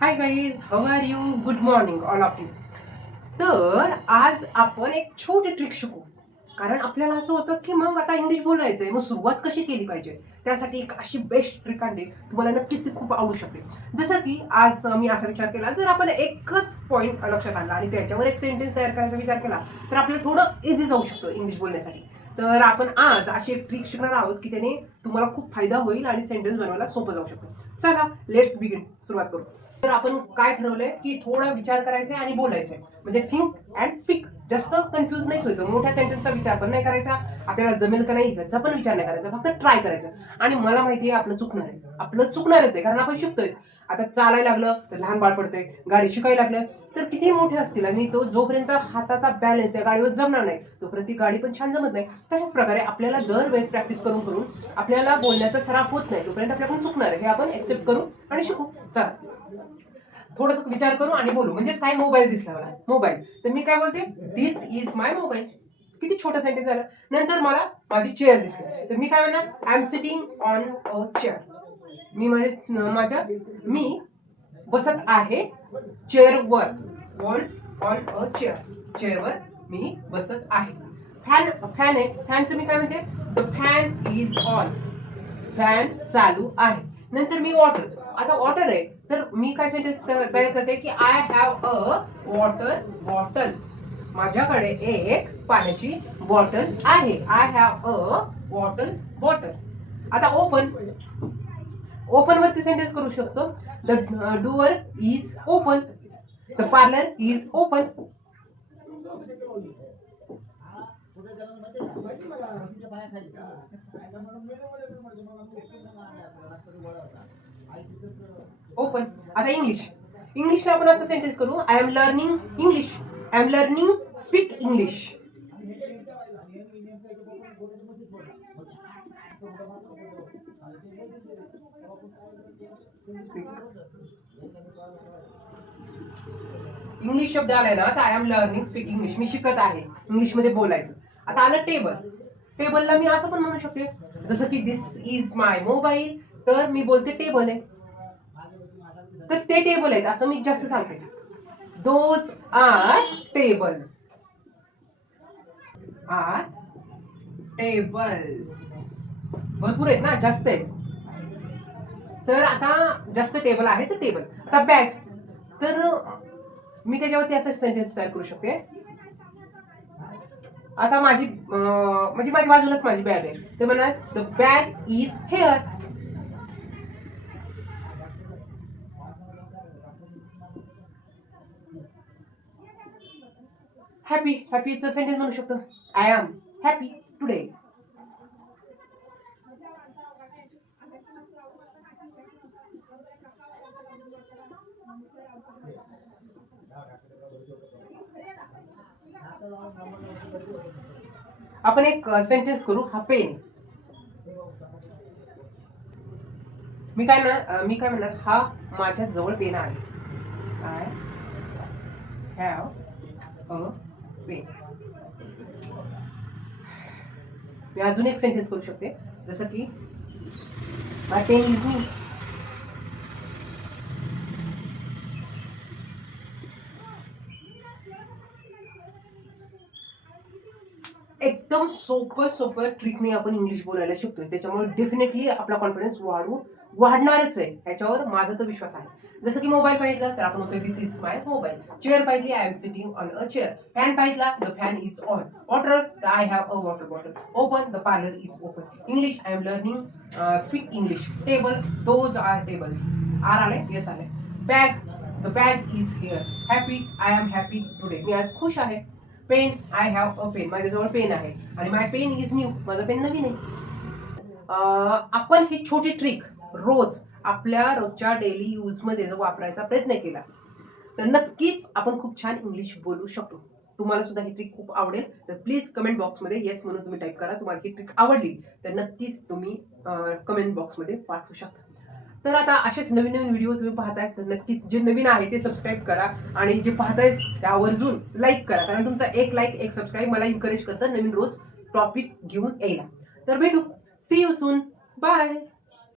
Hi guys, how are you? Good morning all of you. तर आज आपण एक छोटी ट्रिक शिकू. कारण आपल्याला असं होतं की मग आता इंग्लिश बोलायचंय, मग सुरुवात कशी केली पाहिजे. त्यासाठी एक अशी बेस्ट ट्रिक आणली, तुम्हाला नक्कीच ती खूप आवडू शकते. जसं की आज मी असा विचार केला, जर आपण एकच पॉईंट लक्षात आणला आणि त्याच्यावर एक सेंटेन्स तयार करायचा विचार केला, तर आपल्याला थोडं इझी जाऊ शकतं इंग्लिश बोलण्यासाठी. तर आपण आज अशी एक ट्रिक शिकणार आहोत की त्याने तुम्हाला खूप फायदा होईल आणि सेंटेन्स बनवायला सोपं जाऊ शकतं. चला, लेट्स बिगिन. सुरुवात करू. तर आपण काय ठरवलंय की थोडा विचार करायचा आणि बोलायचंय, म्हणजे थिंक अँड स्पीक. जास्त कन्फ्यूज नाही व्हायचं, मोठ्या सेंटेन्सचा विचार पण नाही करायचा, आपल्याला जमेल का नाही याचा पण विचार नाही करायचा, फक्त ट्राय करायचं. आणि मला माहिती आहे आपलं चुकणारच आहे, कारण आपण शिकतोय. आता चालायला लागलं तर लहान बाळ पडतंय, गाडी शिकायला लागलं तर किती मोठे असतील आणि तो जोपर्यंत हाताचा बॅलन्स त्या गाडीवर जमणार नाही तोपर्यंत ती गाडी पण छान जमत नाही. तशाच प्रकारे आपल्याला दरवेळेस प्रॅक्टिस करून करून आपल्याला बोलण्याचा सराव होत नाही, तोपर्यंत आपल्याकडून चुकणार आहे, हे आपण एक्सेप्ट करू आणि शिकू. चला, थोडस विचार करू आणि बोलू. म्हणजे काय, मोबाईल दिसला मला, मोबाईल, तर मी काय बोलते, दिस इज माय मोबाईल. किती छोटं सेंटेन्स झालं. नंतर मला माझी चेअर दिसली, तर मी काय म्हणणार, I am sitting on a chair. मी बसत आहे चेअरवर. ऑन ऑन अ चेअर, चेअरवर मी बसत आहे. फॅन फॅन आहे, फॅनचं मी काय म्हणते, the fan is on. Fan चालू आहे. नंतर मी वॉटर, आता वॉटर आहे तर मी काय सेंटेन्स तयार करते की I have a water bottle. माझ्याकडे एक पाण्याची बॉटल आहे. I have a water bottle. आता ओपन, ओपन वरती सेंटेन्स करू शकतो, the door is open. The parlour is open. Open. आता इंग्लिश, इंग्लिशला आपण असं सेंटेन्स करू, I am learning English. I am learning speak English. English शब्द आलाय ना, आता I am learning speak English, मी शिकत आहे इंग्लिशमध्ये बोलायचं. आता आलं टेबल. टेबलला मी असं पण म्हणू शकते, जसं की दिस इज माय मोबाईल, तर मी बोलते टेबल आहे, तर ते टेबल आहेत असं मी जास्त सांगते. Those are table, are tables. भरपूर आहेत ना, जास्त आहेत. तर आता जास्त टेबल आहे तर टेबल. आता बॅग, तर मी त्याच्यावरती असं सेंटेन्स तयार करू शकते. आता माझी म्हणजे माझ्या बाजूलाच माझी बॅग आहे, ते म्हणणार the bag is here. Happy, हॅपीचं सेंटेन्स म्हणू शकतो, आय एम हॅपी टुडे. आपण एक सेंटेन्स करू, हा पेन. मी काय म्हणणार, हा माझ्या जवळ पेन आहे. I have a pen. मी अजून एक सेंटेन्स करू शकते, जसं की माय पेन इज मी. एकदम सोपं सोपं ट्रिकने आपण इंग्लिश बोलायला शिकतोय, त्याच्यामुळे डेफिनेटली आपला कॉन्फिडन्स वाढणारच आहे, ह्याच्यावर माझा तर विश्वास आहे. जसं की मोबाईल पाहिजे तर आपण म्हणतोय this is my mobile. Chair पाहिजे, I am sitting on a chair. Fan पाहिजे, the fan is on. Water, I have a water bottle. Open, the parlour is open. English, I am learning speak English. Table, those are tables. Are आले, yes आले. Bag, the bag is here. Happy, I am happy today, मी आज खुश आहे. Pen, I have a pen, माझ्याजवळ pen आहे. आणि माय pen is new, माझं पेन नवीन आहे. आपण ही छोटी ट्रिक रोज आपल्या रोजच्या डेली यूजमध्ये जर वापरायचा प्रयत्न केला तर नक्कीच आपण खूप छान इंग्लिश बोलू शकतो. तुम्हाला सुद्धा ही ट्रिक खूप आवडेल तर प्लीज कमेंट बॉक्समध्ये येस म्हणून तुम्ही टाईप करा. तुम्हाला ही ट्रिक आवडली तर नक्कीच तुम्ही कमेंट बॉक्समध्ये पाठवू शकता. तर आता असेच नवीन नवीन व्हिडिओ तुम्ही पाहताय तर नक्कीच जे नवीन आहे ते सबस्क्राईब करा आणि जे पाहताय त्या आवर्जून लाईक करा, कारण तुमचा एक लाईक एक सबस्क्राईब मला इन्करेज करतं नवीन रोज टॉपिक घेऊन यायला. तर भेटू, सी यू सून, बाय.